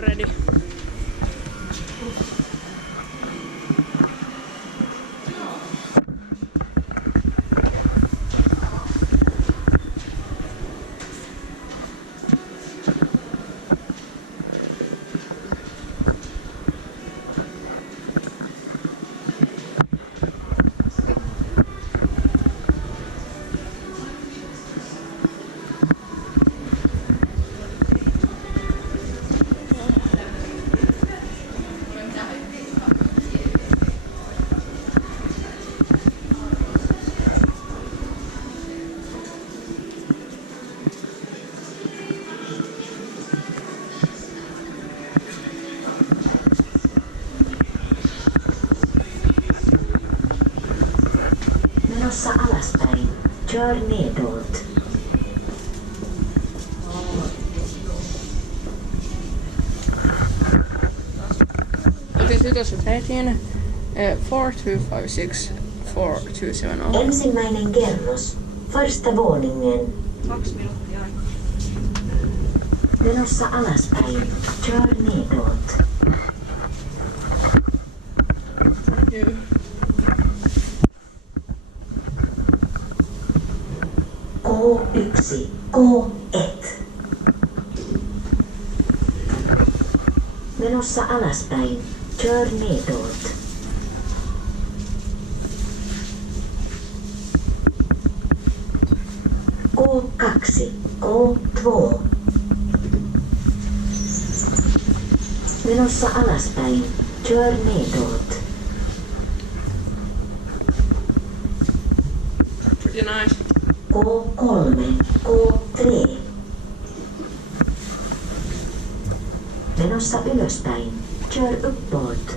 Redi. Menossa alaspäin. Kör nedåt. Otin tytössä reitin 4256 4270. Ensimmäinen kerros. Första våningen. 2 minuuttia. Menossa alaspäin. Kör nedåt. Joo. K1. K1. Menossa alaspäin. Kör nedåt. K2. K2. Menossa alaspäin. Kör nedåt. Pretty nice. K3. K3. Menossa ylöspäin. Kör uppåt.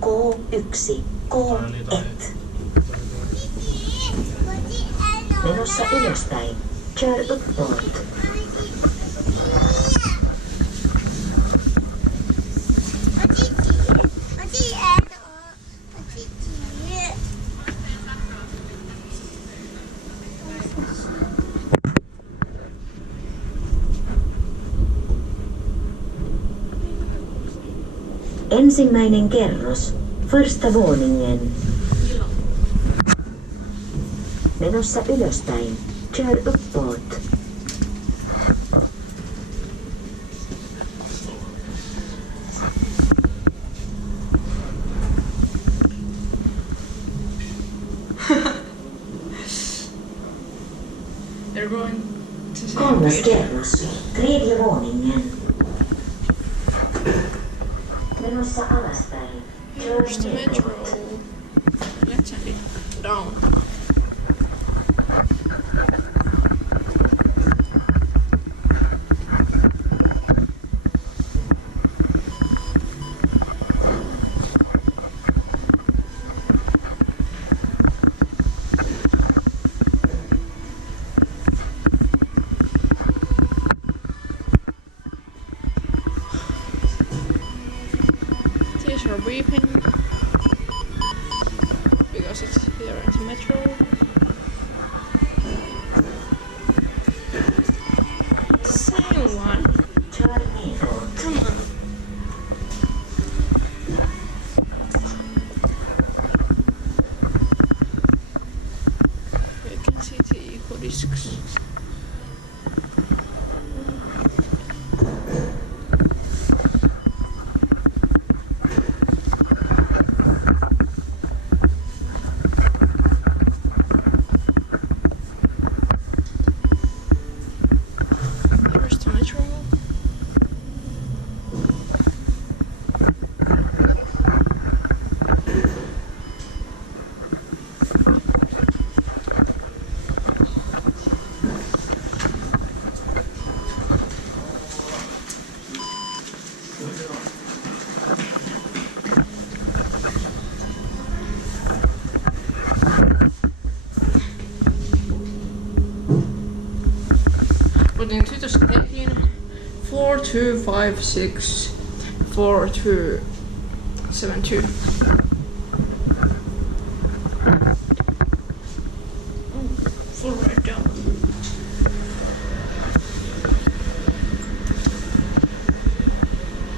K1. K1. Menossa ylöspäin. Kör uppåt. Ensimmäinen kerros. Första våningen. Menossa ylöspäin. Kör uppåt. They're going to say Kolmas kerros. Tredje våningen. Menossa alaspäin. Kör Here's the metro. nedåt. Let's head down. These are beeping because it's here at the metro. Same one. Kör nedåt. Come on. You can see the eco discs. Here's the metro. Otin tytöstä etiin 4256 4270. 7-2. Forward down.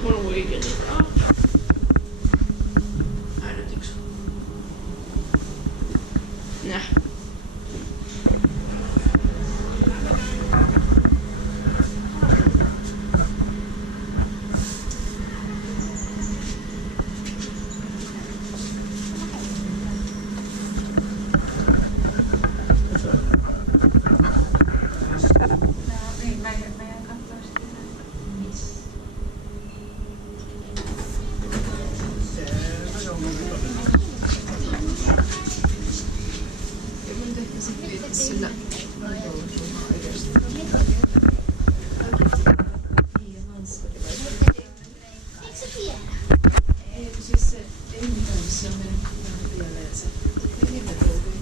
When we get it up? I don't think so. Nah. Sillä. Ei, siis se ei mitään, se on mennyt pieleen se. Mihin me tultiin?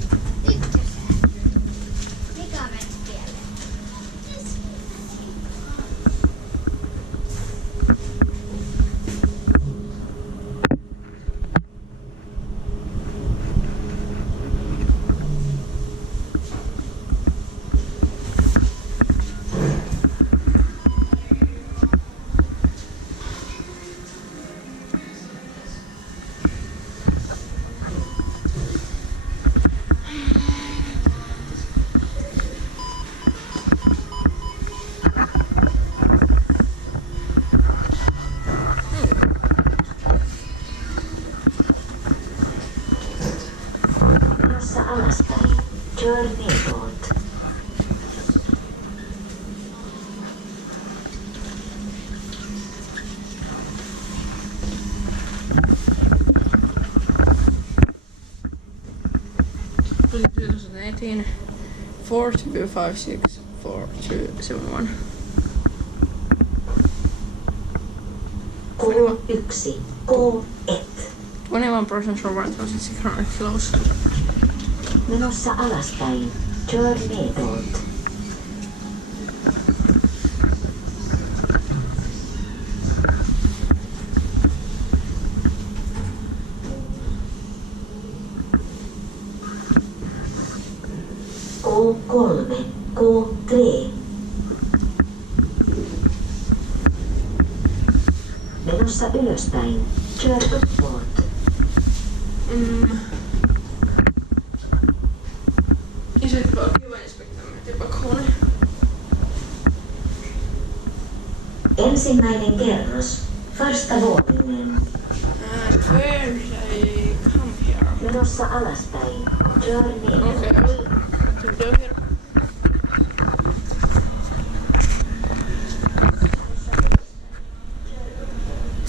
Mikä on mennyt pieleen? Menossa alaspäin. Kör nedåt. Please 2018 4256 4271. K1. K1. 21% for 1600 kilos. Menossa alaspäin. Kör nedåt. K3. K3. Menossa ylöspäin. Kör uppåt. Inspecta on Kiwa Inspecta, jopa Kone. Ensimmäinen kerros. Första våningen. And where did I come here? Menossa alaspäin. Kör nedåt. Okay, I'll to go here.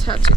Touch it.